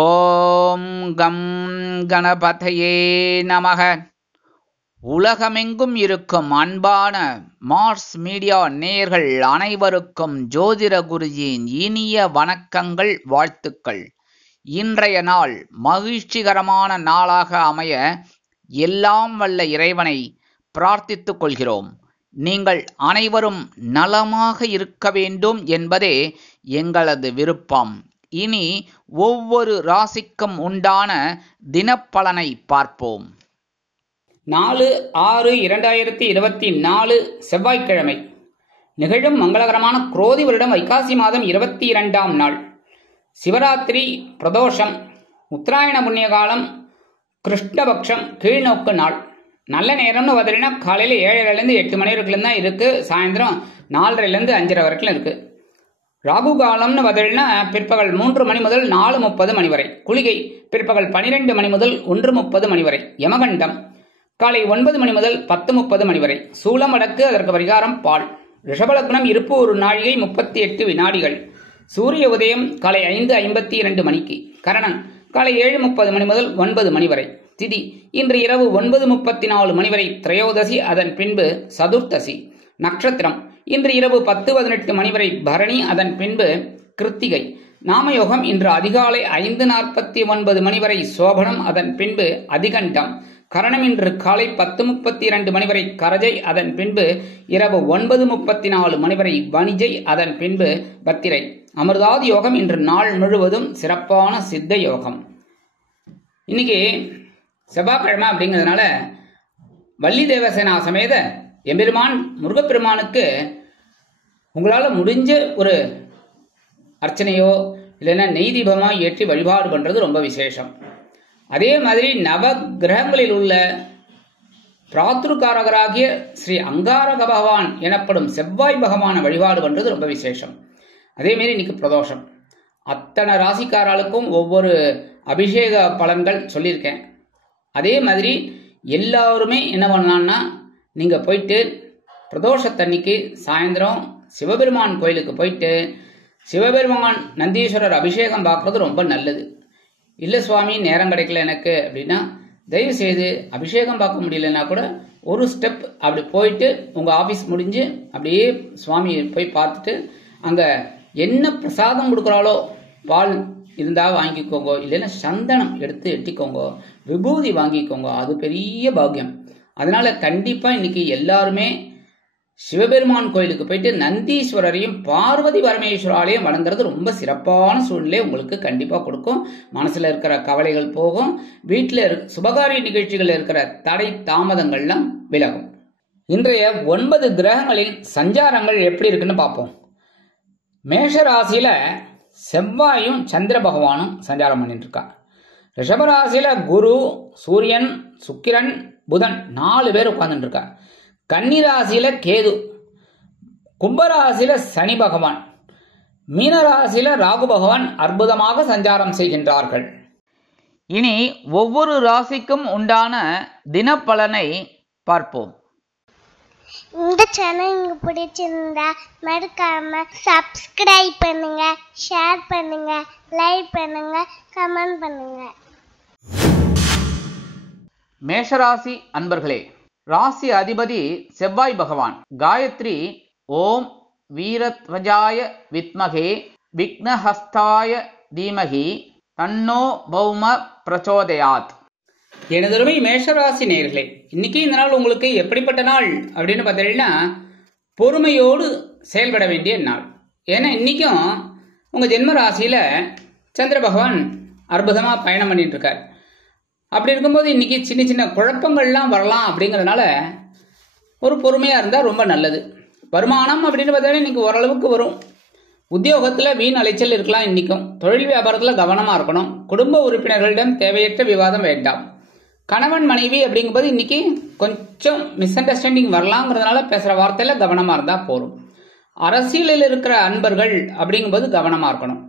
ஓம் come கணபதையே நமக. உலகமெங்கும் இருக்கும் அன்பான மார்ஸ் மீடியா நேயர்கள் அனைவருக்கும் ஜோதிட குருஜியின் இனிய வணக்கங்கள், வாழ்த்துக்கள். இன்றைய நாள் மகிழ்ச்சிகரமான நாளாக அமைய எல்லாம் வல்ல இறைவனை பிரார்த்தித்துக் கொள்கிறோம். நீங்கள் அனைவரும் நலமாக இருக்க வேண்டும் என்பதே எங்களது விருப்பம். இனி ஒவ்வொரு ராசிக்கும் உண்டான தினப்பலனை பார்ப்போம். 4/6/2024 செவ்வாய்க்கிழமை நிகழும் மங்களகரமான குரோதி வருடம் வைகாசி மாதம் 22ஆம் நாள், சிவராத்திரி, பிரதோஷம், உத்தராயண புண்ணிய காலம், கிருஷ்ணபக்ஷம், கீழ்நோக்கு நாள். நல்ல நேரம்னு பார்த்தீங்கன்னா காலையில் 7:30 8 மணி வரைக்கும் தான் இருக்கு. சாயந்தரம் 4:30 5:30 வரைக்கும் இருக்கு. ராகு காலம்னு பார்த்தீங்கன்னா பிற்பகல் 3 மணி முதல் 4:30 மணி வரை. குளிகை பிற்பகல் 12 மணி முதல் 1:30 மணி வரை. யமகண்டம் காலை 9 மணி முதல் 10:30 மணி வரை. சூலம் வடக்கு, அதற்கு பரிகாரம் பால். ரிஷபலக்னம் இருப்பு 1 நாழிகை 38 வினாடிகள். சூரிய உதயம் காலை 5:52 மணிக்கு. கரணன் காலை 7:30 மணி முதல் 9 மணி வரை. திதி இன்று இரவு 9:34 மணி வரை திரையோதசி, அதன் பின்பு சதுர்த்தசி. நட்சத்திரம் இன்று இரவு 10:18 மணி வரை பரணி, அதன் பின்பு கிருத்திகை. நாமயோகம் இன்று அதிகாலை 5:49 மணி வரை சோபனம், அதன் பின்பு அதிகண்டம். கரணம் இன்று காலை 10:32 மணி வரை கரஜை, அதன் பின்பு இரவு 9:34 மணி வரை வணிஜை, அதன் பின்பு பத்திரை. அமிர்தாதி யோகம் இன்று நாள் முழுவதும் சிறப்பான சித்த யோகம். இன்னைக்கு செவ்வாய்க்கிழமை அப்படிங்கிறதுனால வள்ளி தேவசேனா சமேத எம்பெருமான் முருகப்பெருமானுக்கு உங்களால் முடிஞ்ச ஒரு அர்ச்சனையோ இல்லைன்னா நெய் தீபமா ஏற்றி வழிபாடு பண்றது ரொம்ப விசேஷம். அதே மாதிரி நவ கிரகங்களில் உள்ள பிராத்ருகாரகராகிய ஸ்ரீ அங்காரக பகவான் எனப்படும் செவ்வாய் பகவான வழிபாடு பண்றது ரொம்ப விசேஷம். அதே மாதிரி இன்னைக்கு பிரதோஷம். அத்தனை ராசிக்காரர்களுக்கும் ஒவ்வொரு அபிஷேக பலன்கள் சொல்லியிருக்கேன். அதே மாதிரி எல்லாருமே என்ன பண்ணலான்னா, நீங்கள் போயிட்டு பிரதோஷத்தன்னைக்கு சாயந்தரம் சிவபெருமான் கோயிலுக்கு போயிட்டு சிவபெருமான் நந்தீஸ்வரர் அபிஷேகம் பார்க்குறது ரொம்ப நல்லது. இல்லை சுவாமி நேரம் கிடைக்கல எனக்கு அப்படின்னா, தயவு செய்து அபிஷேகம் பார்க்க முடியலன்னா கூட ஒரு ஸ்டெப் அப்படி போயிட்டு உங்கள் ஆஃபீஸ் முடிஞ்சு அப்படியே சுவாமி போய் பார்த்துட்டு அங்கே என்ன பிரசாதம் கொடுக்குறாளோ, பால் இருந்தால் வாங்கிக்கோங்க, இல்லைன்னா சந்தனம் எடுத்து எட்டிக்கோங்க, விபூதி வாங்கிக்கோங்க. அது பெரிய பாக்கியம். அதனால கண்டிப்பா இன்னைக்கு எல்லாருமே சிவபெருமான் கோயிலுக்கு போயிட்டு நந்தீஸ்வரரையும் பார்வதி பரமேஸ்வராலையும் வணங்குறது ரொம்ப சிறப்பான சூழ்நிலை உங்களுக்கு கண்டிப்பா கொடுக்கும். மனசுல இருக்கிற கவலைகள் போகும். வீட்டில் சுபகாரிய நிகழ்ச்சிகள் இருக்கிற தடை தாமதங்கள்லாம் விலகும். இன்றைய 9 கிரகங்களின் சஞ்சாரங்கள் எப்படி இருக்குன்னு பார்ப்போம். மேஷ ராசியில செவ்வாயும் சந்திர பகவானும் சஞ்சாரம் பண்ணிட்டு இருக்கா. ரிஷபராசியில குரு, சூரியன், சுக்கிரன், புதன் 4 பேர் உட்கார்ந்துட்டு இருக்கா. கன்னிராசியில கேது, கும்பராசியில சனி பகவான், மீனராசியில ராகு பகவான் அற்புதமாக சஞ்சாரம் செய்கின்றார்கள். இனி ஒவ்வொரு ராசிக்கும் உண்டான தினப்பலனை பார்ப்போம். இந்த சேனல் உங்களுக்கு பிடிச்சிருந்தா மறக்காம சப்ஸ்கிரைப் பண்ணுங்க, ஷேர் பண்ணுங்க, லைக் பண்ணுங்க, கமெண்ட் பண்ணுங்க. மேஷராசி அன்பர்களே, ராசி அதிபதி செவ்வாய் பகவான். காயத்ரி ஓம் வீரத்வஜாய வித்மகே விக்னஹஸ்தாய தீமகி தன்னோ பௌம பிரச்சோதயாத். எனதருமை மேஷராசி நேயர்களே, இன்னைக்கு இந்த நாள் உங்களுக்கு எப்படிப்பட்ட நாள் அப்படின்னு பார்த்தீங்கன்னா, பொறுமையோடு செயல்பட வேண்டிய நாள். ஏன்னா இன்னைக்கும் உங்க ஜென்ம ராசியில சந்திர பகவான் அற்புதமா பயணம் பண்ணிட்டு இருக்கார். அப்படி இருக்கும்போது இன்னைக்கு சின்ன சின்ன குழப்பங்கள்லாம் வரலாம். அப்படிங்கிறதுனால ஒரு பொறுமையா இருந்தா ரொம்ப நல்லது. வருமானம் அப்படின்னு பார்த்தீங்கன்னா இன்னைக்கு ஓரளவுக்கு வரும். உத்தியோகத்துல வீண் அலைச்சல் இருக்கலாம். இன்னைக்கும் தொழில் வியாபாரத்துல கவனமா இருக்கணும். குடும்ப உறுப்பினர்களிடம் தேவையற்ற விவாதம் வேண்டாம். கணவன் மனைவி அப்படிங்கும்போது இன்னைக்கு கொஞ்சம் மிஸ் அண்டர்ஸ்டாண்டிங் வரலாங்கிறதுனால பேசுற வார்த்தையில கவனமா இருந்தா போதும். அரசியலில் இருக்கிற அன்பர்கள் அப்படிங்கும்போது கவனமா இருக்கணும்.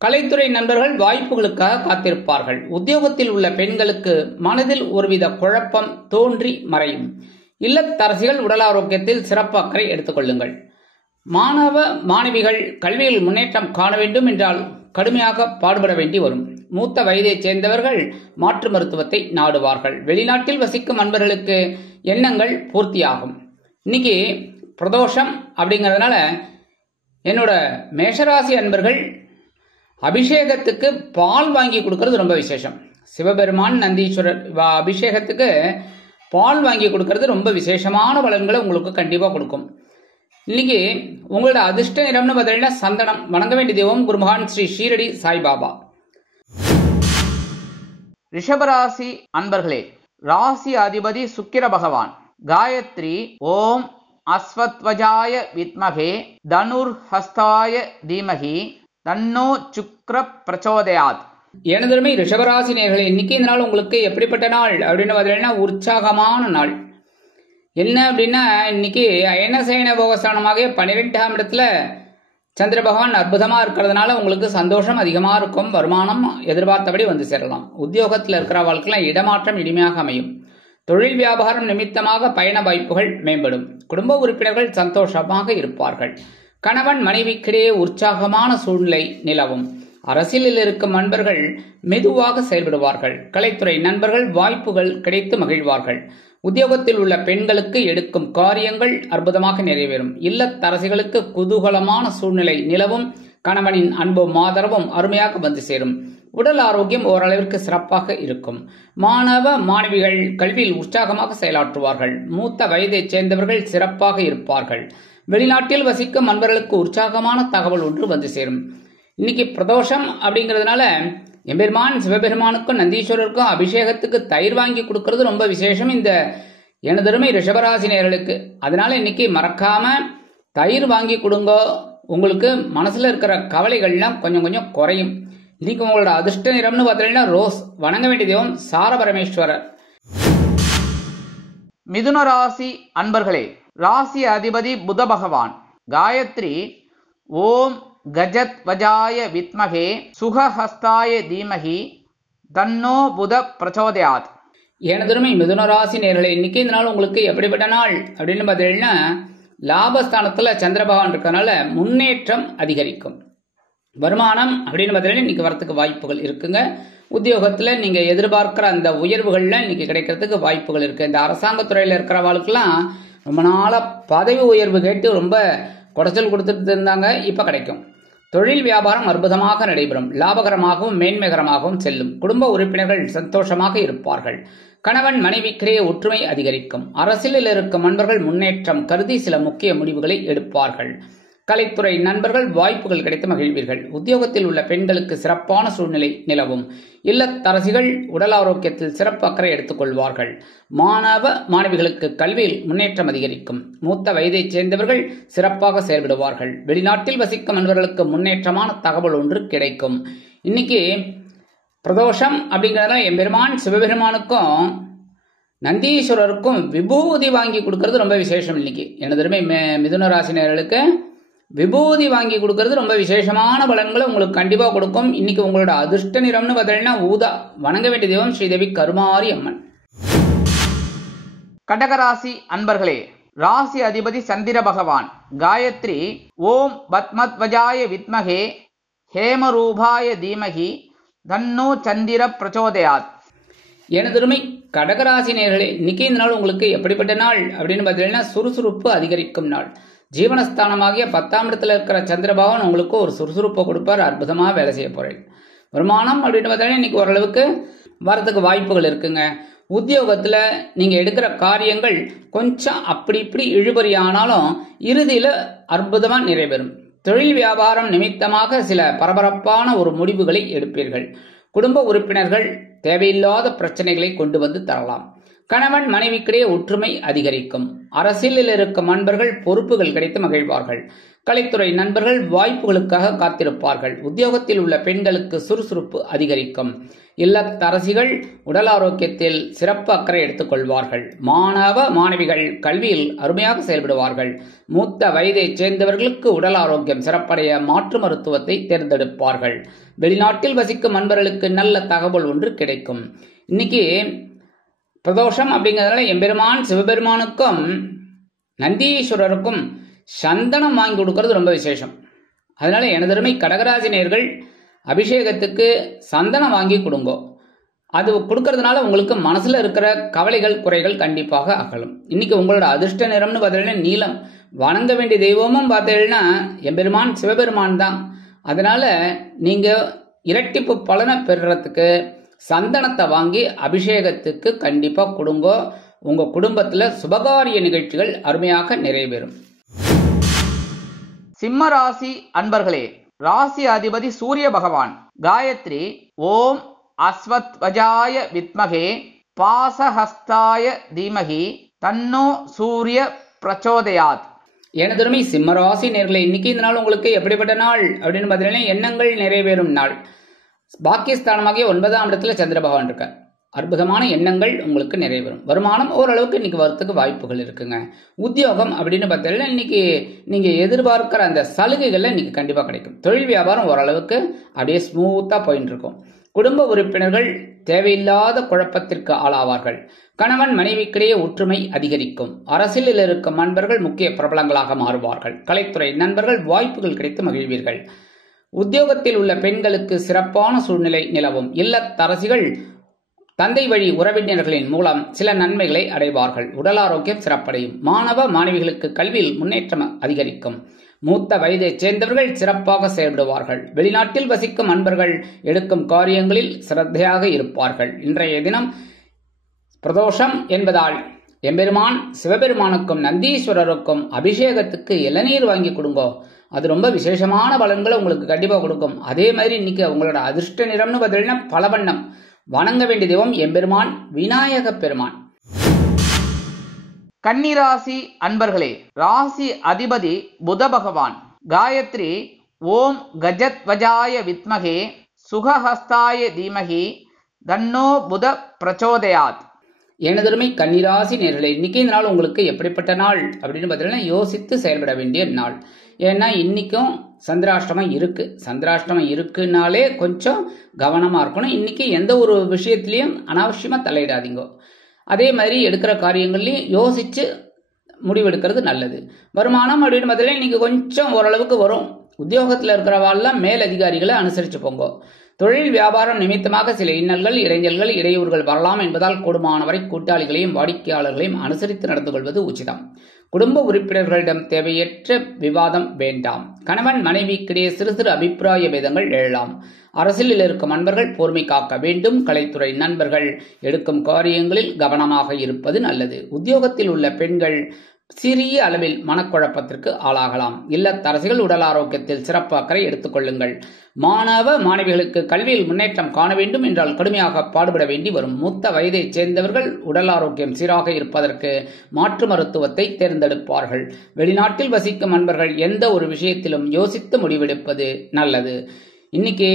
கலைத்துறை நண்பர்கள் வாய்ப்புகளுக்காக காத்திருப்பார்கள். உத்தியோகத்தில் உள்ள பெண்களுக்கு மனதில் ஒருவித குழப்பம் தோன்றி மறையும். இல்லத்தரசிகள் உடல் ஆரோக்கியத்தில் சிறப்பு அக்கறை எடுத்துக்கொள்ளுங்கள். மாணவ மாணவிகள் கல்வியில் முன்னேற்றம் காண வேண்டும் என்றால் கடுமையாக பாடுபட வேண்டி வரும். மூத்த வயதைச் சேர்ந்தவர்கள் மாற்று மருத்துவத்தை நாடுவார்கள். வெளிநாட்டில் வசிக்கும் அன்பர்களுக்கு எண்ணங்கள் பூர்த்தியாகும். இன்னைக்கு பிரதோஷம் அப்படிங்கிறதுனால என்னோட மேஷராசி அன்பர்கள் அபிஷேகத்துக்கு பால் வாங்கி கொடுக்கறது ரொம்ப விசேஷம். சிவபெருமான், நந்தீஸ்வரர் அபிஷேகத்துக்கு பால் வாங்கி கொடுக்கறது ரொம்ப விசேஷமான பலன்களை உங்களுக்கு கண்டிப்பா கொடுக்கும். இன்னைக்கு உங்களோட அதிர்ஷ்ட நிறம்னு பார்த்தீங்கன்னா சந்தனம். வணங்க வேண்டிய தெய்வம் குருமகான் ஸ்ரீ ஷீரடி சாய்பாபா. ரிஷபராசி அன்பர்களே, ராசி அதிபதி சுக்கிர பகவான். காயத்ரி ஓம் அஸ்வத்வஜாய வித்மகே தனுர்ஹஸ்தாய தீமகி தன்னோ சுக்ர பிரச்சோதயாத். எனதுமே ரிஷபராசி நேயர்களே, இன்னைக்கு இந்த நாள் உங்களுக்கு எப்படிப்பட்ட நாள் அப்படின்னு பார்த்தீங்கன்னா உற்சாகமான நாள். என்ன அப்படின்னா இன்னைக்கு அயனசயன போகஸ்தானமாக 12ஆம் இடத்துல சந்திர பகவான் அற்புதமா இருக்கிறதுனால உங்களுக்கு சந்தோஷம் அதிகமா இருக்கும். வருமானம் எதிர்பார்த்தபடி வந்து சேரலாம். உத்தியோகத்தில் இருக்கிறவர்களுக்கெல்லாம் இடமாற்றம் இனிமையாக அமையும். தொழில் வியாபாரம் நிமித்தமாக பயண வாய்ப்புகள் மேம்படும். குடும்ப உறுப்பினர்கள் சந்தோஷமாக இருப்பார்கள். கணவன் மனைவிக்கிடையே உற்சாகமான சூழ்நிலை நிலவும். அரசியலில் இருக்கும் நண்பர்கள் மெதுவாக செயல்படுவார்கள். கலைத்துறை நண்பர்கள் வாய்ப்புகள் கிடைத்து மகிழ்வார்கள். உத்தியோகத்தில் உள்ள பெண்களுக்கு எடுக்கும் காரியங்கள் அற்புதமாக நிறைவேறும். இல்லத்தரசிகளுக்கு குதூகலமான சூழ்நிலை நிலவும். கணவனின் அன்பும் ஆதரவும் அருமையாக வந்து சேரும். உடல் ஆரோக்கியம் ஓரளவிற்கு சிறப்பாக இருக்கும். மாணவ மாணவிகள் கல்வியில் உற்சாகமாக செயலாற்றுவார்கள். மூத்த வயதைச் சேர்ந்தவர்கள் சிறப்பாக இருப்பார்கள். வெளிநாட்டில் வசிக்கும் நண்பர்களுக்கு உற்சாகமான தகவல் ஒன்று வந்து சேரும். இன்னைக்கு பிரதோஷம் அப்படிங்கிறதுனால எம்பெருமான் சிவபெருமானுக்கும் நந்தீஸ்வரருக்கும் அபிஷேகத்துக்கு தயிர் வாங்கி கொடுக்கறது ரொம்ப விசேஷம் இந்த எனதருமை ரிஷபராசி நேயர்களுக்கு. அதனால இன்னைக்கு மறக்காம தயிர் வாங்கி கொடுங்க. உங்களுக்கு மனசுல இருக்கிற கவலைகள்லாம் கொஞ்சம் கொஞ்சம் குறையும். இன்னைக்கு உங்களோட அதிர்ஷ்ட நிறம்னு பார்த்தீங்கன்னா ரோஸ். வணங்க வேண்டிய தெய்வம் சாரபரமேஸ்வரர். மிதுன ராசி அன்பர்களே, ராசி அதிபதி புத பகவான். காயத்ரி ஓம் கஜத் வஜாய வித்மகே சுகஹஸ்தாய தீமகி தன்னோ புத பிரச்சோதயாத். எனதுமே மிதுன ராசி நேயர்களே, இன்னைக்கு இந்த நாள் உங்களுக்கு எப்படிப்பட்ட நாள் அப்படின்னு பார்த்தீங்கன்னா லாபஸ்தானத்துல சந்திர பகவான் இருக்கனால முன்னேற்றம் அதிகரிக்கும். வருமானம் அப்படின்னு பார்த்தீங்கன்னா இன்னைக்கு வரத்துக்கு வாய்ப்புகள் இருக்குங்க. உத்தியோகத்துல நீங்க எதிர்பார்க்கிற அந்த உயர்வுகள்ல இன்னைக்கு கிடைக்கிறதுக்கு வாய்ப்புகள் இருக்கு. இந்த அரசாங்கத்துறையில இருக்கிறவாளுக்கெல்லாம் ரொம்ப நாளா பதவி உயர்வு கேட்டு ரொம்ப குடைச்சல் கொடுத்துட்டு இருந்தாங்க. இப்ப கிடைக்கும். தொழில் வியாபாரம் அற்புதமாக நடைபெறும். லாபகரமாகவும் மேன்மைகரமாகவும் செல்லும். குடும்ப உறுப்பினர்கள் சந்தோஷமாக இருப்பார்கள். கணவன் மனைவிக்கிடையே ஒற்றுமை அதிகரிக்கும். அரசியலில் இருக்கும் நண்பர்கள் முன்னேற்றம் கருதி சில முக்கிய முடிவுகளை எடுப்பார்கள். கலைத்துறை நண்பர்கள் வாய்ப்புகள் கிடைத்து மகிழ்வீர்கள். உத்தியோகத்தில் உள்ள பெண்களுக்கு சிறப்பான சூழ்நிலை நிலவும். இல்லத்தரசிகள் உடல் ஆரோக்கியத்தில் சிறப்பு அக்கறை எடுத்துக் கொள்வார்கள். மாணவ மாணவிகளுக்கு கல்வியில் முன்னேற்றம் அதிகரிக்கும். மூத்த வயதைச் சேர்ந்தவர்கள் சிறப்பாக செயல்படுவார்கள். வெளிநாட்டில் வசிக்கும் நண்பர்களுக்கு முன்னேற்றமான தகவல் ஒன்று கிடைக்கும். இன்னைக்கு பிரதோஷம் அப்படிங்கிறத எம்பெருமான் சிவபெருமானுக்கும் நந்தீஸ்வரருக்கும் விபூதி வாங்கி கொடுக்கறது ரொம்ப விசேஷம். இன்னைக்கு எனதுமே மிதுன ராசினியர்களுக்கு விபூதி வாங்கி கொடுக்கறது ரொம்ப விசேஷமான பலன்களை உங்களுக்கு கண்டிப்பா கொடுக்கும். இன்னைக்கு உங்களோட அதிர்ஷ்ட நிறம்னு பார்த்தீங்கன்னா ஊதா. வணங்க வேண்டிய தெய்வம் ஸ்ரீதேவி கருமாரி அம்மன். கடகராசி அன்பர்களே, ராசி அதிபதி சந்திர பகவான். காயத்ரி ஓம் பத்மத்வஜாய வித்மகே ஹேமரூபாய தீமகி தன்னோ சந்திர பிரச்சோதயாத். எனதுமை கடகராசி நேயர்களே, இன்னைக்கு இந்த நாள் உங்களுக்கு எப்படிப்பட்ட நாள் அப்படின்னு பார்த்தீங்கன்னா சுறுசுறுப்பு அதிகரிக்கும் நாள். ஜீவனஸ்தானமாகிய 10ஆம் இடத்துல இருக்கிற சந்திரபகவான் உங்களுக்கு ஒரு சுறுசுறுப்பை கொடுப்பார். அற்புதமா வேலை செய்ய போறேன். வருமானம் அப்படின்னு பார்த்தீங்கன்னா இன்னைக்கு ஓரளவுக்கு வரதுக்கு வாய்ப்புகள் இருக்குங்க. உத்தியோகத்துல நீங்க எடுக்கிற காரியங்கள் கொஞ்சம் அப்படி இப்படி இழுபறியானாலும் இறுதியில அற்புதமா நிறைவேறும். தொழில் வியாபாரம் நிமித்தமாக சில பரபரப்பான ஒரு முடிவுகளை எடுப்பீர்கள். குடும்ப உறுப்பினர்கள் தேவையில்லாத பிரச்சனைகளை கொண்டு வந்து தரலாம். கணவன் மனைவிக்கிடையே ஒற்றுமை அதிகரிக்கும். அரசியலில் இருக்கும் நண்பர்கள் பொறுப்புகள் கிடைத்து மகிழ்வார்கள். கலைத்துறை நண்பர்கள் வாய்ப்புகளுக்காக காத்திருப்பார்கள். உத்தியோகத்தில் உள்ள பெண்களுக்கு சுறுசுறுப்பு அதிகரிக்கும். இல்லத்தரசிகள் உடல் ஆரோக்கியத்தில் சிறப்பு அக்கறை எடுத்துக் கொள்வார்கள். மாணவ மாணவிகள் கல்வியில் அருமையாக செயல்படுவார்கள். மூத்த வயதைச் சேர்ந்தவர்களுக்கு உடல் ஆரோக்கியம் சிறப்படைய மாற்று மருத்துவத்தை தேர்ந்தெடுப்பார்கள். வெளிநாட்டில் வசிக்கும் நண்பர்களுக்கு நல்ல தகவல் ஒன்று கிடைக்கும். இன்னைக்கு பிரதோஷம் அப்படிங்கிறதுனால எம்பெருமான் சிவபெருமானுக்கும் நந்தீஸ்வரருக்கும் சந்தனம் வாங்கி கொடுக்கறது ரொம்ப விசேஷம். அதனால எனதருமை கடகராசி நேயர்கள் அபிஷேகத்துக்கு சந்தனம் வாங்கி கொடுங்கோ. அது கொடுக்கறதுனால உங்களுக்கு மனசுல இருக்கிற கவலைகள் குறைகள் கண்டிப்பாக அகலும். இன்னைக்கு உங்களோட அதிர்ஷ்ட நிறம்னு பார்த்தீங்கன்னா நீலம். வணங்க வேண்டிய தெய்வமும் பார்த்தீங்கன்னா எம்பெருமான் சிவபெருமான் தான். அதனால நீங்க இரட்டிப்பு பலனை பெறுறதுக்கு சந்தனத்தை வாங்கி அபிஷேகத்துக்கு கண்டிப்பா கொடுங்கோ. உங்க குடும்பத்துல சுபகாரிய நிகழ்ச்சிகள் அருமையாக நிறைவேறும். சிம்ம ராசி அன்பர்களே, ராசி அதிபதி சூரிய பகவான். காயத்ரி ஓம் அஸ்வத்வஜாய வித்மகே பாசஹஸ்தாய தீமகி தன்னோ சூரிய பிரச்சோதயாத். எனதுமே சிம்மராசி நேர்களை, இன்னைக்கு இந்த நாள் உங்களுக்கு எப்படிப்பட்ட நாள் அப்படின்னு பார்த்தீங்கன்னா எண்ணங்கள் நிறைவேறும் நாள். பாக்கியஸ்தானமாகிய 9ஆம் இடத்துல சந்திர பகவான் இருக்கார். அற்புதமான எண்ணங்கள் உங்களுக்கு நிறைவேறும். வருமானம் ஓரளவுக்கு இன்னைக்கு வரத்துக்கு வாய்ப்புகள் இருக்குங்க. உத்தியோகம் அப்படின்னு பார்த்தீங்கன்னா இன்னைக்கு நீங்க எதிர்பார்க்கிற அந்த சலுகைகள்ல இன்னைக்கு கண்டிப்பா கிடைக்கும். தொழில் வியாபாரம் ஓரளவுக்கு அப்படியே ஸ்மூத்தா போயிட்டு இருக்கும். குடும்ப உறுப்பினர்கள் தேவையில்லாத குழப்பத்திற்கு ஆளாவார்கள். கணவன் மனைவிக்கிடையே ஒற்றுமை அதிகரிக்கும். அரசியலில் இருக்கும் நண்பர்கள் முக்கிய பிரபலங்களாக மாறுவார்கள். கலைத்துறை நண்பர்கள் வாய்ப்புகள் கிடைத்து மகிழ்வீர்கள். உத்தியோகத்தில் உள்ள பெண்களுக்கு சிறப்பான சூழ்நிலை நிலவும். இல்லத்தரசிகள் தந்தை வழி உறவினர்களின் மூலம் சில நன்மைகளை அடைவார்கள். உடல் ஆரோக்கியம் சிறப்படையும். மாணவ மாணவிகளுக்கு கல்வியில் முன்னேற்றம் அதிகரிக்கும். மூத்த வயதை சேர்ந்தவர்கள் சிறப்பாக செயல்படுவார்கள். வெளிநாட்டில் வசிக்கும் அன்பர்கள் எடுக்கும் காரியங்களில் சிரத்தையாக இருப்பார்கள். இன்றைய தினம் பிரதோஷம் என்பதால் எம்பெருமான் சிவபெருமானுக்கும் நந்தீஸ்வரருக்கும் அபிஷேகத்துக்கு இளநீர் வாங்கி கொடுங்கோ. அது ரொம்ப விசேஷமான பலன்களை உங்களுக்கு கண்டிப்பா கொடுக்கும். அதே மாதிரி இன்னைக்கு உங்களோட அதிர்ஷ்ட நிறம்னு பார்த்தீங்கன்னா பலவண்ணம். வணங்க வேண்டிய தெய்வம் எம்பெருமான் விநாயக பெருமான். கன்னிராசி அன்பர்களே, ராசி அதிபதி புத பகவான். காயத்ரி ஓம் கஜத்வஜாய வித்மகே சுகஹஸ்தாய தீமகி தன்னோ புத பிரச்சோதயாத். எனதருமை கன்னிராசி நேர்களே, இன்னைக்கு இந்த நாள் உங்களுக்கு எப்படிப்பட்ட நாள் அப்படின்னு பார்த்தீங்கன்னா யோசித்து செயல்பட வேண்டிய நாள். ஏன்னா இன்னைக்கும் சந்திராஷ்டமம் இருக்கு. சந்திராஷ்டமம் இருக்குனாலே கொஞ்சம் கவனமா இருக்கணும். இன்னைக்கு எந்த ஒரு விஷயத்திலையும் அனாவசியமா தலையிடாதீங்க. அதே மாதிரி எடுக்கிற காரியங்கள்லையும் யோசிச்சு முடிவெடுக்கிறது நல்லது. வருமானம் அப்படின்னு பார்த்தீங்கன்னா இன்னைக்கு கொஞ்சம் ஓரளவுக்கு வரும். உத்தியோகத்தில் இருக்கிறவாள்லாம் மேல் அதிகாரிகளை அனுசரிச்சு போங்க. தொழில் வியாபாரம் நிமித்தமாக சில இன்னல்கள் இடைஞ்சல்கள் இடையூறுகள் வரலாம் என்பதால் கூடுமானவரை கூட்டாளிகளையும் வாடிக்கையாளர்களையும் அனுசரித்து நடந்து கொள்வது உச்சிதம். குடும்ப உறுப்பினர்களிடம் தேவையற்ற விவாதம் வேண்டாம். கணவன் மனைவிக்கிடையே சிறு சிறு அபிப்பிராய பேதங்கள் எழலாம். அரசியலில் இருக்கும் நண்பர்கள் பொறுமை காக்க வேண்டும். கலைத்துறை நண்பர்கள் எடுக்கும் காரியங்களில் கவனமாக இருப்பது நல்லது. உத்தியோகத்தில் உள்ள பெண்கள் சிறிய அளவில் மனக்குழப்பத்திற்கு ஆளாகலாம். இல்லத்தரசிகள் உடல் ஆரோக்கியத்தில் சிறப்பு அக்கறை எடுத்துக் கொள்ளுங்கள். மாணவ மாணவிகளுக்கு கல்வியில் முன்னேற்றம் காண வேண்டும் என்றால் கடுமையாக பாடுபட வேண்டி வரும். மூத்த வயதைச் சேர்ந்தவர்கள் உடல் ஆரோக்கியம் சீராக இருப்பதற்கு மாற்று மருத்துவத்தை தேர்ந்தெடுப்பார்கள். வெளிநாட்டில் வசிக்கும் நண்பர்கள் எந்த ஒரு விஷயத்திலும் யோசித்து முடிவெடுப்பது நல்லது. இன்னைக்கு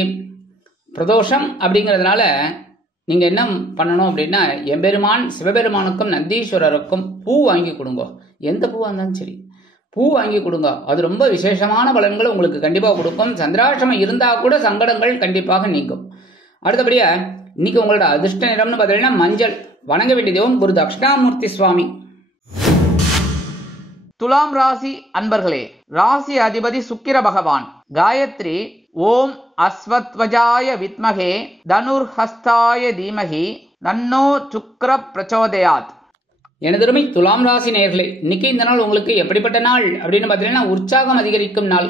பிரதோஷம் அப்படிங்கிறதுனால நீங்க என்ன பண்ணணும் அப்படின்னா எம்பெருமான் சிவபெருமானுக்கும் நந்தீஸ்வரருக்கும் பூ வாங்கி கொடுங்க. எந்த பூவா இருந்தாலும் சரி பூ வாங்கி கொடுங்க. அது ரொம்ப விசேஷமான பலன்களை உங்களுக்கு கண்டிப்பாக கொடுக்கும். சந்திராஷ்டமம் இருந்தா கூட சங்கடங்கள் கண்டிப்பாக நீங்கும். அடுத்தபடியா இன்னைக்கு உங்களோட அதிர்ஷ்ட நிறம்னு பார்த்தீங்கன்னா மஞ்சள். வணங்க வேண்டிய தெய்வம் குரு தட்சிணாமூர்த்தி சுவாமி. துலாம் ராசி அன்பர்களே, ராசி அதிபதி சுக்கிர பகவான். காயத்ரி ஓம் அஸ்வத்வஜாய வித்மகே தனுர்ஹஸ்தாய தீமகி தன்னோ சுக்ர பிரச்சோதயாத். எனதருமை துலாம் ராசி நேயர்களே, இன்னைக்கு இந்த நாள் உங்களுக்கு எப்படிப்பட்ட நாள் அப்படின்னு பார்த்தீங்கன்னா உற்சாகம் அதிகரிக்கும் நாள்.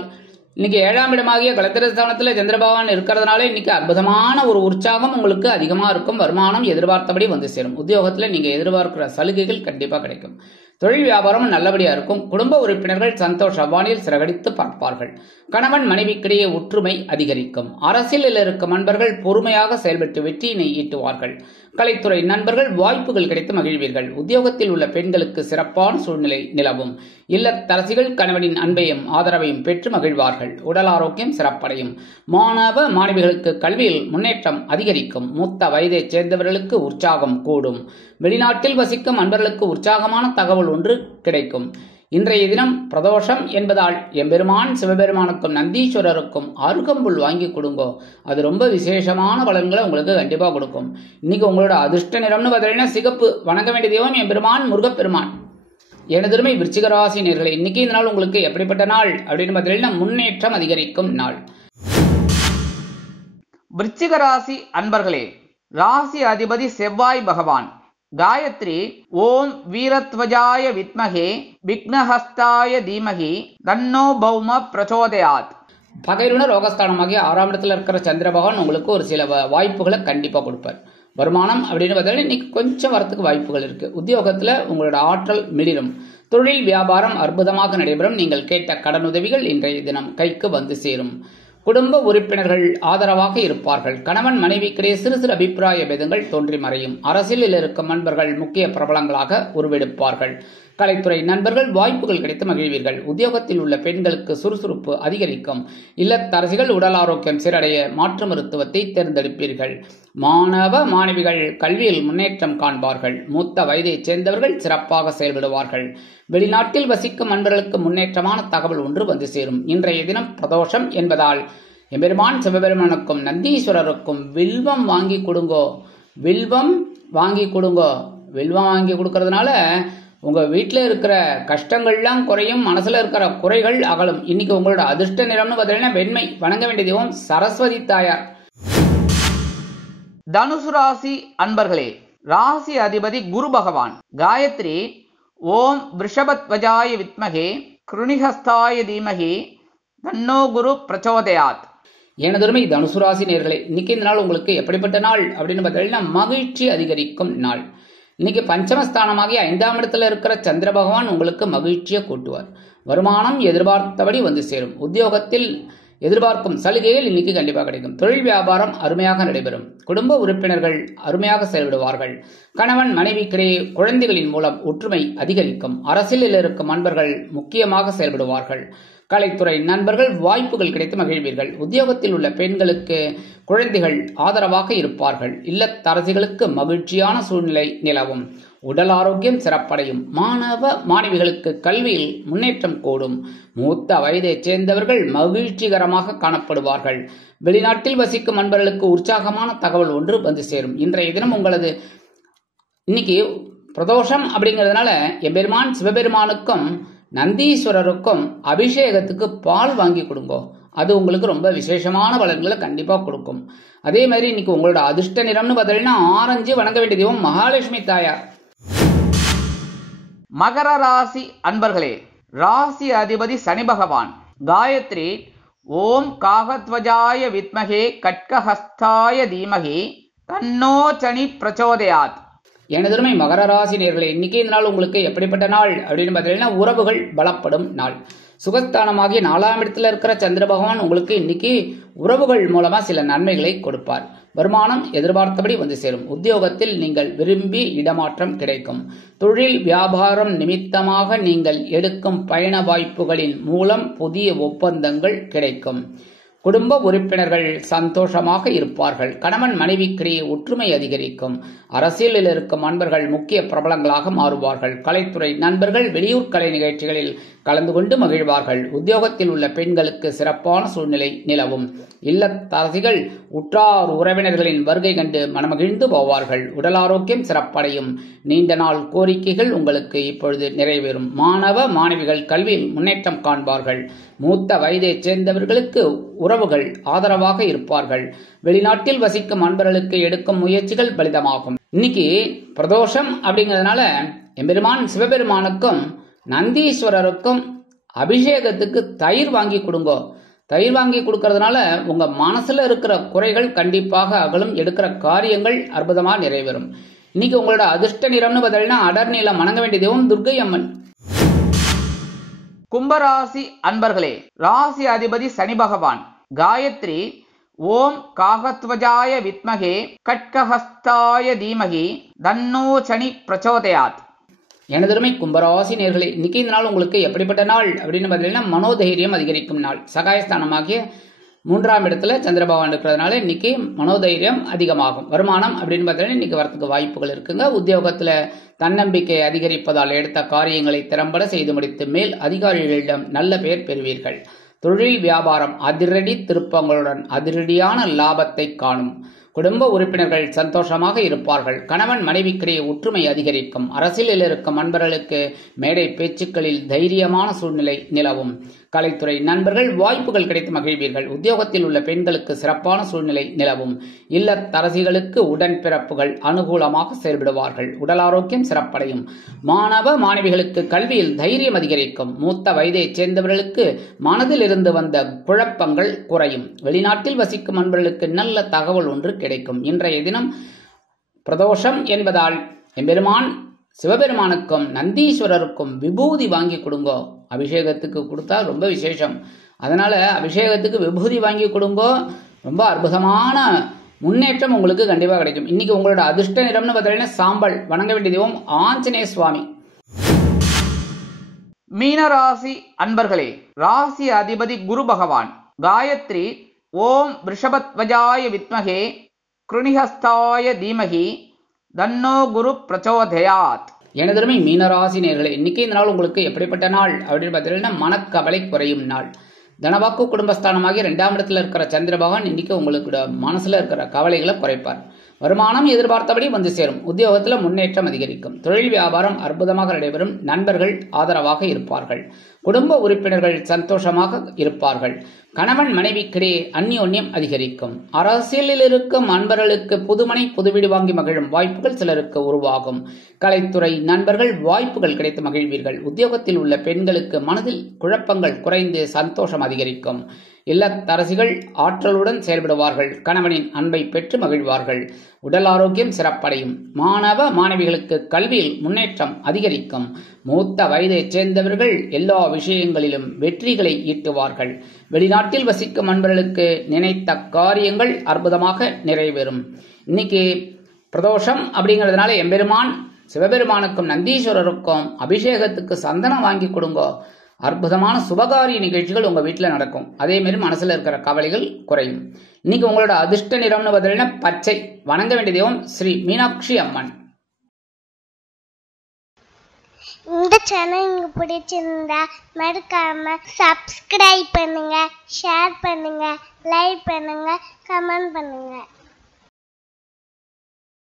இன்னைக்கு 7ஆம் இடமாகிய கலத்திரஸ்தானத்தில் சந்திரபகவான் இருக்கிறதுனால இன்னைக்கு அற்புதமான ஒரு உற்சாகம் உங்களுக்கு அதிகமாக இருக்கும். வருமானம் எதிர்பார்த்தபடி வந்து சேரும். உத்தியோகத்தில் நீங்க எதிர்பார்க்கிற சலுகைகள் கண்டிப்பாக கிடைக்கும். தொழில் வியாபாரம் நல்லபடியா இருக்கும். குடும்ப உறுப்பினர்கள் சந்தோஷ வானில் சிறகடித்து பார்ப்பார்கள். கணவன் மனைவிக்கிடையே ஒற்றுமை அதிகரிக்கும். அரசியலில் இருக்கும் நண்பர்கள் பொறுமையாக செயல்பட்டு வெற்றியினை ஈட்டுவார்கள். கலைத்துறை நண்பர்கள் வாய்ப்புகள் கிடைத்து மகிழ்வீர்கள். உத்தியோகத்தில் உள்ள பெண்களுக்கு சிறப்பான சூழ்நிலை நிலவும். இல்லத்தரசிகள் கணவனின் அன்பையும் ஆதரவையும் பெற்று மகிழ்வார்கள். உடல் ஆரோக்கியம் சிறப்படையும். மாணவ மாணவிகளுக்கு கல்வியில் முன்னேற்றம் அதிகரிக்கும். மூத்த வயதைச் சேர்ந்தவர்களுக்கு உற்சாகம் கூடும். வெளிநாட்டில் வசிக்கும் அன்பர்களுக்கு உற்சாகமான தகவல் ஒன்று கிடைக்கும். இன்றைய தினம் பிரதோஷம் என்பதால் எம்பெருமான் சிவபெருமானுக்கும் நந்தீஸ்வரருக்கும் அருகம்புல் வாங்கி கொடுங்கோ. அது ரொம்ப விசேஷமான பலன்களை உங்களுக்கு கண்டிப்பா கொடுக்கும். இன்னைக்கு உங்களோட அதிர்ஷ்ட நிறம்னு பார்த்தீங்கன்னா சிகப்பு. வணங்க வேண்டிய தெய்வம் எம்பெருமான் முருகப்பெருமான். எனதுமே விருச்சிக ராசி நேயர்களே, இன்னைக்கு இந்த நாள் உங்களுக்கு எப்படிப்பட்ட நாள் அப்படின்னு பார்த்தீங்கன்னா முன்னேற்றம் அதிகரிக்கும் நாள். விருச்சிக ராசி அன்பர்களே, ராசி அதிபதி செவ்வாய் பகவான். காயத்ரி ஓம் வீரத்வஜாய வித்மகே விக்னஹஸ்தாய தீமகி தன்னோ பௌம பிரச்சோதயாத். பகையுன ரோகஸ்தானமாகிய 6ஆம் இடத்துல இருக்கிற சந்திர பகவான் உங்களுக்கு ஒரு சில வாய்ப்புகளை கண்டிப்பா கொடுப்பார். வருமானம் அப்படின்னு பார்த்தாலும் இன்னைக்கு கொஞ்சம் வரத்துக்கு வாய்ப்புகள் இருக்கு. உத்தியோகத்துல உங்களோட ஆற்றல் மிளிரும். தொழில் வியாபாரம் அற்புதமாக நடைபெறும். நீங்கள் கேட்ட கடனுதவிகள் இன்றைய தினம் கைக்கு வந்து சேரும். குடும்ப உறுப்பினர்கள் ஆதரவாக இருப்பார்கள். கணவன் மனைவிக்கிடையே சிறு சிறு அபிப்பிராய பேதங்கள் தோன்றி மறையும். அரசியலில் இருக்கும் நண்பர்கள் முக்கிய பிரபலங்களாக உருவெடுப்பார்கள். கலைத்துறை நண்பர்கள் வாய்ப்புகள் கிடைத்து மகிழ்வீர்கள். உத்தியோகத்தில் உள்ள பெண்களுக்கு சுறுசுறுப்பு அதிகரிக்கும். இல்லத்தரசிகள் உடல் ஆரோக்கியம் சீரடைய மாற்று மருத்துவத்தை தேர்ந்தெடுப்பீர்கள். மாணவ மாணவிகள் கல்வியில் முன்னேற்றம் காண்பார்கள். மூத்த வயதைச் சேர்ந்தவர்கள் சிறப்பாக செயல்படுவார்கள். வெளிநாட்டில் வசிக்கும் நண்பர்களுக்கு முன்னேற்றமான தகவல் ஒன்று வந்து சேரும். இன்றைய தினம் பிரதோஷம் என்பதால் எம்பெருமான் சிவபெருமானுக்கும் நந்தீஸ்வரருக்கும் வில்வம் வாங்கி கொடுங்கோ. வில்வம் வாங்கி கொடுக்கறதுனால உங்க வீட்டில் இருக்கிற கஷ்டங்கள்லாம் குறையும். மனசுல இருக்கிற குறைகள் அகலும். இன்னைக்கு உங்களோட அதிர்ஷ்ட நிறம்னு பார்த்தீங்கன்னா வெண்மை. வணங்க வேண்டிய தெய்வம் சரஸ்வதி தாயார். தனுசு ராசி அன்பர்களே, ராசி அதிபதி குரு பகவான். காயத்ரி ஓம் விருஷபத்வஜாய வித்மகே கிருணிஹஸ்தாய தீமகி தன்னோ குரு பிரச்சோதயாத். எனதுரிமை தனுசு ராசி நேயர்களே, இன்னைக்கு இந்த நாள் உங்களுக்கு எப்படிப்பட்ட நாள் அப்படின்னு பார்த்தீங்கன்னா மகிழ்ச்சி அதிகரிக்கும் நாள். இன்னைக்கு பஞ்சமஸ்தானமாகிய 5ஆம் இடத்துல இருக்கிற சந்திர பகவான் உங்களுக்கு மகிழ்ச்சியை கூட்டுவார். வருமானம் எதிர்பார்த்தபடி வந்து சேரும். உத்தியோகத்தில் எதிர்பார்க்கும் சலுகைகள் இன்னைக்கு கண்டிப்பாக கிடைக்கும். தொழில் வியாபாரம் அருமையாக நடைபெறும். குடும்ப உறுப்பினர்கள் அருமையாக செயல்படுவார்கள். கணவன் மனைவிக்கிடையே குழந்தைகளின் மூலம் ஒற்றுமை அதிகரிக்கும். அரசியலில் இருக்கும் நண்பர்கள் முக்கியமாக செயல்படுவார்கள். கலைத்துறை நண்பர்கள் வாய்ப்புகள் கிடைத்து மகிழ்வீர்கள். உத்தியோகத்தில் உள்ள பெண்களுக்கு குழந்தைகள் ஆதரவாக இருப்பார்கள். இல்லத்தரசிகளுக்கு மகிழ்ச்சியான சூழ்நிலை நிலவும். உடல் ஆரோக்கியம் சிறப்படையும். மாணவ மாணவிகளுக்கு கல்வியில் முன்னேற்றம் கூடும். மூத்த வயதைச் சேர்ந்தவர்கள் மகிழ்ச்சிகரமாக காணப்படுவார்கள். வெளிநாட்டில் வசிக்கும் நண்பர்களுக்கு உற்சாகமான தகவல் ஒன்று வந்து சேரும். இன்றைய தினம் உங்களது இன்னைக்கு பிரதோஷம் அப்படிங்கிறதுனால எம்பெருமான் சிவபெருமானுக்கும் நந்தீஸ்வரருக்கும் அபிஷேகத்துக்கு பால் வாங்கி கொடுங்க. அது உங்களுக்கு ரொம்ப விசேஷமான பலன்களை கண்டிப்பா கொடுக்கும். அதே மாதிரி இன்னைக்கு உங்களோட அதிர்ஷ்ட நிறம்னு பார்த்தீங்கன்னா ஆரஞ்சு. வணங்க வேண்டிய தெய்வம் மகாலட்சுமி தாயார். மகர ராசி அன்பர்களே, ராசி அதிபதி சனி பகவான். காயத்ரி ஓம் காகத்வஜாய வித்மகே கட்கஹஸ்தாய தீமகி தன்னோ சனி பிரச்சோதயாத். எனதுரிமை மகர ராசி நேயர்களே, இன்னைக்கு இந்த நாள் உங்களுக்கு எப்படிப்பட்ட நாள் அப்படின்னு பார்த்தீங்கன்னா உறவுகள் பலப்படும் நாள். சுகஸ்தானமாகிய 4ஆம் இடத்துல இருக்கிற சந்திர பகவான் உங்களுக்கு இன்னைக்கு உறவுகள் மூலமா சில நன்மைகளை கொடுப்பார். வருமானம் எதிர்பார்த்தபடி வந்து சேரும். உத்தியோகத்தில் நீங்கள் விரும்பி இடமாற்றம் கிடைக்கும். தொழில் வியாபாரம் நிமித்தமாக நீங்கள் எடுக்கும் பயண வாய்ப்புகளின் மூலம் புதிய ஒப்பந்தங்கள் கிடைக்கும். குடும்ப உறுப்பினர்கள் சந்தோஷமாக இருப்பார்கள். கணவன் மனைவிக்கிடையே ஒற்றுமை அதிகரிக்கும். அரசியலில் இருக்கும் நண்பர்கள் முக்கிய பிரபலங்களாக மாறுவார்கள். கலைத்துறை நண்பர்கள் வெளியூர் கலை நிகழ்ச்சிகளில் கலந்து கொண்டு மகிழ்வார்கள். உத்தியோகத்தில் உள்ள பெண்களுக்கு சிறப்பான சூழ்நிலை நிலவும். இல்லத்தரசிகள் உற்றார் உறவினர்களின் வருகை கண்டு மனமகிழ்ந்து போவார்கள். உடல் ஆரோக்கியம் சிறப்படையும். நீண்ட நாள் கோரிக்கைகள் உங்களுக்கு இப்பொழுது நிறைவேறும். மாணவ மாணவிகள் கல்வியில் முன்னேற்றம் காண்பார்கள். மூத்த வயதைச் சேர்ந்தவர்களுக்கு உறவுகள் ஆதரவாக இருப்பார்கள். வெளிநாட்டில் வசிக்கும் நண்பர்களுக்கு எடுக்கும் முயற்சிகள் பலிதமாகும். இன்னைக்கு பிரதோஷம் அப்படிங்கிறதுனால எம்பெருமான் சிவபெருமானுக்கும் நந்தீஸ்வரருக்கும் அபிஷேகத்துக்கு தயிர் வாங்கி கொடுங்க. தயிர் வாங்கி கொடுக்கறதுனால உங்க மனசுல இருக்கிற குறைகள் கண்டிப்பாக அகலும். எடுக்கிற காரியங்கள் அற்புதமா நிறைவேறும். இன்னைக்கு உங்களோட அதிர்ஷ்ட நிறம்னு பார்த்தீங்கன்னா அடர் நீலம். வணங்க வேண்டிய தெய்வம் துர்க்கை அம்மன். கும்பராசி அன்பர்களே, ராசி அதிபதி சனி பகவான். காயத்ரி ஓம் காகத்வஜாய வித்மகே கட்கஹஸ்தாய தீமகி தன்னோ சனி பிரச்சோதயாத். எனதுரிமை கும்பராசி நேயர்களே, இன்னைக்கு இந்த நாள் உங்களுக்கு எப்படிப்பட்ட நாள் அப்படின்னு பார்த்தீங்கன்னா மனோதைரியம் அதிகரிக்கும் நாள். சகாயஸ்தானமாகிய 3ஆம் இடத்துல சந்திர பகவான் இருக்கிறதுனால இன்னைக்கு மனோதைரியம் அதிகமாகும். வருமானம் அப்படின்னு பார்த்தீங்கன்னா இன்னைக்கு வரத்துக்கு வாய்ப்புகள் இருக்குங்க. உத்தியோகத்துல தன்னம்பிக்கை அதிகரிப்பதால் எடுத்த காரியங்களை திறம்பட செய்து முடித்து மேல் அதிகாரிகளிடம் நல்ல பெயர் பெறுவீர்கள். தொழில் வியாபாரம் அதிரடி திருப்பங்களுடன் அதிரடியான லாபத்தை காணும். குடும்ப உறுப்பினர்கள் சந்தோஷமாக இருப்பார்கள். கணவன் மனைவிக்கிடையே ஒற்றுமை அதிகரிக்கும். அரசியலில் இருக்கும் நண்பர்களுக்கு மேடை பேச்சுக்களில் தைரியமான சூழ்நிலை நிலவும். கலைத்துறை நண்பர்கள் வாய்ப்புகள் கிடைத்து மகிழ்வீர்கள். உத்தியோகத்தில் உள்ள பெண்களுக்கு சிறப்பான சூழ்நிலை நிலவும். இல்லத்தரசிகளுக்கு உடன்பிறப்புகள் அனுகூலமாக செயல்படுவார்கள். உடல் ஆரோக்கியம் சிறப்படையும். மாணவ மாணவிகளுக்கு கல்வியில் தைரியம் அதிகரிக்கும். மூத்த வயதைச் சேர்ந்தவர்களுக்கு மனதில் இருந்து வந்த குழப்பங்கள் குறையும். வெளிநாட்டில் வசிக்கும் அன்பர்களுக்கு நல்ல தகவல் ஒன்று கிடைக்கும். இன்றைய தினம் பிரதோஷம் என்பதால் எம்பெருமான் சிவபெருமானுக்கும் நந்தீஸ்வரருக்கும் விபூதி வாங்கி கொடுங்கோ. அபிஷேகத்துக்கு கொடுத்தா ரொம்ப விசேஷம். அதனால அபிஷேகத்துக்கு விபூதி வாங்கி கொடுங்கோ. ரொம்ப அற்புதமான முன்னேற்றம் உங்களுக்கு கண்டிப்பா கிடைக்கும். இன்னைக்கு உங்களோட அதிர்ஷ்ட நிறம்னு பார்த்தீங்கன்னா சாம்பல். வணங்க வேண்டிய தெய்வம் ஆஞ்சநேய சுவாமி. மீனராசி அன்பர்களே, ராசி அதிபதி குரு பகவான். காயத்ரி ஓம் ரிஷபத்வஜாய வித்மகே கிருணிஹஸ்தாய தீமகி தன்னோ குரு பிரச்சோதயாத். எனதருமை மீனராசி நேயர்களே, இன்னைக்கு இந்த நாள் உங்களுக்கு எப்படிப்பட்ட நாள் அப்படின்னு பார்த்தீங்கன்னா மனக்கவலை குறையும் நாள். தனவாக்கு குடும்பஸ்தானமாகி 2ஆம் இடத்துல இருக்கிற சந்திர பகவான் இன்னைக்கு உங்களுக்கு மனசுல இருக்கிற கவலைகளை குறைப்பார். வருமானம் எதிர்பார்த்தபடி வந்து சேரும். உத்தியோகத்தில் முன்னேற்றம் அதிகரிக்கும். தொழில் வியாபாரம் அற்புதமாக நடைபெறும். நண்பர்கள் ஆதரவாக இருப்பார்கள். குடும்ப உறுப்பினர்கள் சந்தோஷமாக இருப்பார்கள். கணவன் மனைவிக்கிடையே அந்யோன்யம் அதிகரிக்கும். அரசியலில் இருக்கும் அன்பர்களுக்கு புதுமனை புதுவீடு வாங்கி மகிழும் வாய்ப்புகள் சிலருக்கு உருவாகும். கலைத்துறை நண்பர்கள் வாய்ப்புகள் கிடைத்து மகிழ்வீர்கள். உத்தியோகத்தில் உள்ள பெண்களுக்கு மனதில் குழப்பங்கள் குறைந்து சந்தோஷம் அதிகரிக்கும். இல்லத்தரசிகள் ஆற்றலுடன் செயல்படுவார்கள். கணவனின் அன்பை பெற்று மகிழ்வார்கள். உடல் ஆரோக்கியம் சிறப்படையும். மாணவ மாணவிகளுக்கு கல்வியில் முன்னேற்றம் அதிகரிக்கும். மூத்த வயதைச் சேர்ந்தவர்கள் எல்லா விஷயங்களிலும் வெற்றிகளை ஈட்டுவார்கள். வெளிநாட்டில் வசிக்கும் அன்பர்களுக்கு நினைத்த காரியங்கள் அற்புதமாக நிறைவேறும். இன்னைக்கு பிரதோஷம் அப்படிங்கிறதுனால எம்பெருமான் சிவபெருமானுக்கும் நந்தீஸ்வரருக்கும் அபிஷேகத்துக்கு சந்தனம் வாங்கி கொடுங்க. அற்புதமான சுபகாரிய நிகழ்ச்சிகள் உங்க வீட்டில் நடக்கும். அதே மாதிரி மனசுல இருக்கிற கவலைகள் குறையும். இன்னைக்கு உங்களோட அதிர்ஷ்ட நிறம்னு பார்த்தீங்கன்னா பச்சை. வணங்க வேண்டிய தெய்வம் ஸ்ரீ மீனாட்சி அம்மன். இந்த சேனல் உங்களுக்கு பிடிச்சிருந்தா மறக்காம சப்ஸ்கிரைப் பண்ணுங்க, ஷேர் பண்ணுங்க, லைக் பண்ணுங்க, கமெண்ட் பண்ணுங்க.